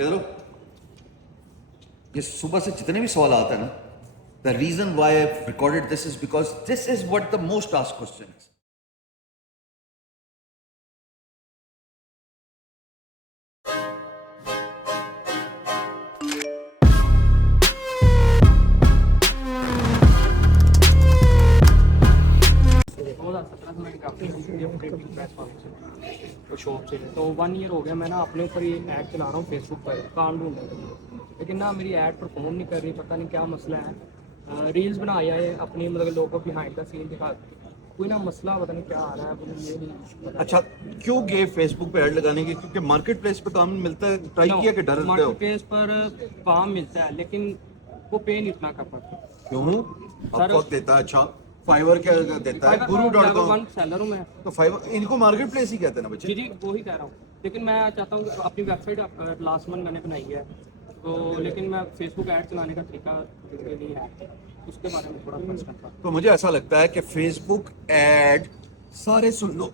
ادھر یہ صبح سے جتنے بھی سوال آتا ہے نا, the reason why I've recorded this is because this is what the most asked question is. Shop سے تو 1 ایئر ہو گیا میں نا اپنے اوپر یہ ایڈ چلا رہا ہوں فیس بک پر کام ڈھونڈنے کے لیے, لیکن نا میری ایڈ پرفارم نہیں کر رہی, پتہ نہیں کیا مسئلہ ہے. ریلز بنایا ہے اپنی مطلب لوگوں کو بہائنڈ دا سین دکھا, کوئی نا مسئلہ پتہ نہیں کیا آ رہا ہے مجھے یہ نہیں. اچھا کیوں گئے فیس بک پہ ایڈ لگانے کے؟ کیونکہ مارکیٹ پلیس پہ کام ملتا ہے, ٹرائی کیا کہ ڈر رہتے ہو؟ مارکیٹ پلیس پر کام ملتا ہے لیکن وہ پے نہیں اتنا کر پاتا. کیوں؟ آپ کو دیتا ہے اچھا فائیور کیا دیتا ہے؟ guru.com سیلر ہوں میں تو فائیور ان کو مارکیٹ پلیس ہی کہتے ہیں نا بچے. جی وہی کہہ رہا ہوں, لیکن میں چاہتا ہوں کہ اپنی ویب سائٹ لاسٹ منتھ میں نے بنائی ہے تو, لیکن میں فیس بک ایڈ چلانے کا طریقہ نہیں ہے, اس کے بارے میں تھوڑا سمجھ کرتا ہوں. تو مجھے ایسا لگتا ہے کہ فیس بک ایڈ سارے سن لو,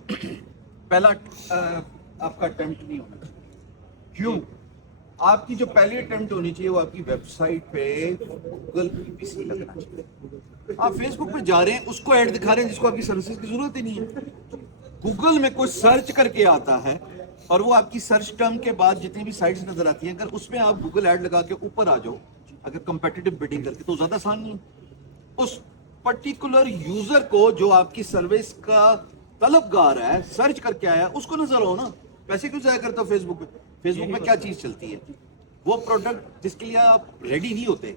پہلا آپ کا اٹیمپٹ نہیں ہونا چاہیے. کیوں؟ آپ کی جو پہلی اٹیمپٹ ہونی چاہیے وہ آپ کی ویب سائٹ پہ گوگل پی سی لگنا چاہیے. آپ فیس بک پہ جا رہے ہیں اس کو ایڈ دکھا رہے ہیں جس کو آپ کی سروسز کی ضرورت ہی نہیں ہے. گوگل میں کوئی سرچ کر کے آتا ہے اور وہ آپ کی سرچ ٹرم کے بعد جتنی بھی سائٹس نظر آتی ہیں, اگر اس میں آپ گوگل ایڈ لگا کے اوپر آ جاؤ اگر کمپیٹیٹو بڈنگ کر کے, تو زیادہ آسان نہیں ہے. اس پرٹیکولر یوزر کو جو آپ کی سروس کا طلبگار ہے, سرچ کر کے آیا, اس کو نظر ہو نا. پیسے کیوں ضائع کرتا ہو فیس بک پہ؟ فیس بک میں کیا چیز چلتی ہے؟ وہ پروڈکٹ جس کے لیے آپ ریڈی نہیں ہوتے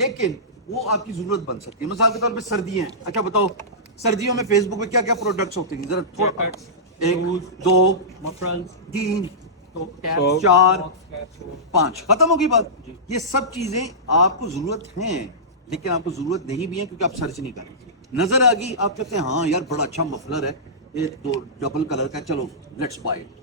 لیکن وہ آپ کی ضرورت بن سکتی ہے. مثال کے طور پہ سردیاں ہیں, اچھا بتاؤ سردیوں میں فیس بک پہ کیا کیا پروڈکٹس ہوتے ہیں؟ ذرا تھوڑا 1 2 3 4 5 ختم ہوگی بات. یہ سب چیزیں آپ کو ضرورت ہیں لیکن آپ کو ضرورت نہیں بھی ہے کیونکہ آپ سرچ نہیں کر رہے. نظر آ گئی, آپ کہتے ہیں ہاں یار بڑا اچھا مفلر ہے, یہ 2 ڈبل کلر کا, چلو let's buy it.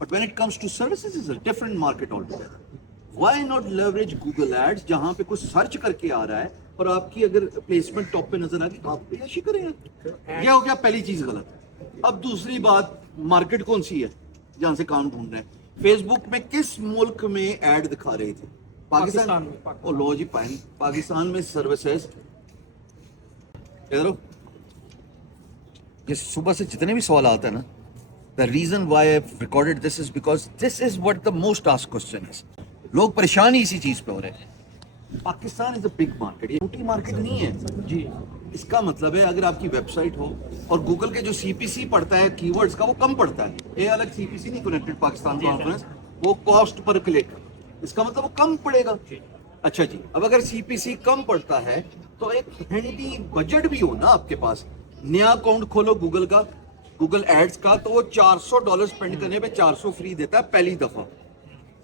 But when it comes to services is a different market altogether. Why not leverage Google ads جہاں پہ کوئی سرچ کر کے آ رہا ہے اور آپ کی اگر پلیسمنٹ ٹاپ پہ نظر آ گئی تو آپ عیاشی کریں گے. یہ ہو گیا پہلی چیز غلط. اب دوسری بات, مارکیٹ کون سی ہے جہاں سے کام ڈھونڈ رہے ہیں؟ فیس بک میں کس ملک میں ایڈ دکھا رہے تھے؟ پاکستان میں. او لو جی پاکستان میں سروسز. ادھر یہ صبح سے جتنے بھی سوال آتا ہے نا, the reason why I've recorded this is because this is what the most asked question is. لوگ پریشان ہی اسی چیز پہ ہو رہے ہیں. پاکستان از اے بگ مارکیٹ, یہ چھوٹی مارکیٹ نہیں ہے جی. اس کا مطلب ہے اگر آپ کی ویب سائٹ ہو اور گوگل کے جو سی پی سی پڑتا ہے کی ورڈز کا وہ کم پڑتا ہے, یہ الگ سی پی سی نہیں کنیکٹڈ پاکستان کانفرنس, وہ کاسٹ پر کلک, اس کا مطلب وہ کم پڑے گا. اچھا جی, اب اگر سی پی سی کم پڑتا ہے تو ایک ہینڈی بجٹ بھی ہو نا آپ کے پاس. نیا اکاؤنٹ کھولو گوگل کا, گوگل ایڈز کا, تو وہ $400 اسپینڈ کرنے پہ 400 فری دیتا ہے پہلی دفعہ.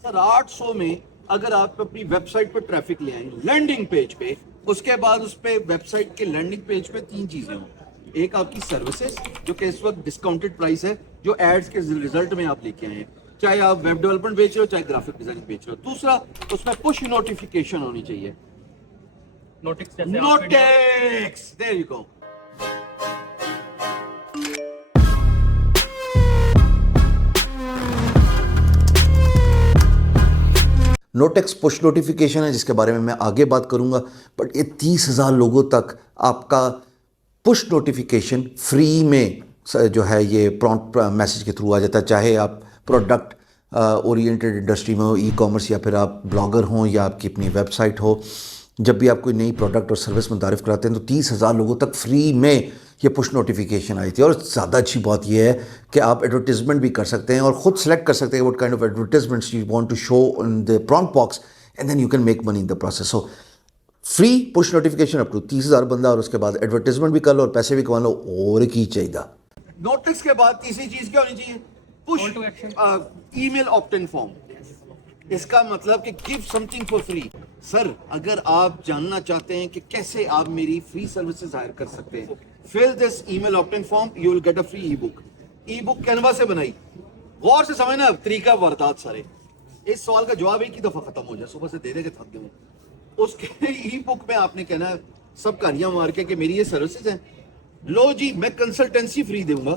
سر 800 میں اگر آپ اپنی ویب سائٹ پہ ٹریفک لے آئیں لینڈنگ پیج پہ, اس کے بعد اس پہ ویب سائٹ کے لینڈنگ پیج پہ 3 چیزیں ہوں. ایک آپ کی سروسز جو کہ اس وقت ڈسکاؤنٹڈ پرائس ہے جو ایڈز کے ریزلٹ میں آپ لے کے آئے ہیں, چاہے آپ ویب ڈیولپمنٹ بیچ رہے ہو چاہے گرافک ڈیزائن بیچ رہے ہو. دوسرا اس میں پش نوٹیفیکیشن ہونی چاہیے. Notix there you go. Notix push notification ہے جس کے بارے میں میں آگے بات کروں گا, بٹ یہ 30,000 لوگوں تک آپ کا پش نوٹیفیکیشن فری میں جو ہے یہ پرامپٹ میسج کے تھرو آ جاتا ہے. چاہے آپ پروڈکٹ اورینٹڈ انڈسٹری میں ہو, ای کامرس, یا پھر آپ بلاگر ہوں یا آپ کی اپنی ویب سائٹ ہو, جب بھی آپ کوئی نئی پروڈکٹ اور سروس متعارف کراتے ہیں تو 30,000 لوگوں تک فری میں یہ پش نوٹیفیکیشن آئی تھی. اور زیادہ اچھی بات یہ ہے کہ آپ ایڈورٹیزمنٹ بھی کر سکتے ہیں اور خود سلیکٹ کر سکتے ہیں what kind of advertisements you want to show in the prompt box and then you can make money in the process. So free push notification up to 30,000 بندہ, اور اس کے بعد ایڈورٹیزمنٹ بھی کر لو اور پیسے بھی کما لو, اور کی چاہیے. نوٹکس کے بعد تیسری چیز کیا ہونی چاہیے؟ Push email opt in form. اس کا مطلب کہ give something for free. Sir اگر آپ جاننا چاہتے ہیں کہ کیسے آپ میری فری سروسز ہائر کر سکتے ہیں, fill this email opt-in form, you will get a free ebook. Ebook Canva سے بنائی, غور سے سمجھنا طریقہ واردات سارے. اس سوال کا جواب ایک ہی دفعہ ختم ہو جائے, صبح سے دے دے کے تھک گئے. اس کے ای بک میں آپ نے کہنا ہے سب کہانیاں مار کے کہ میری یہ سروسز ہیں, لو جی میں کنسلٹنسی فری دوں گا,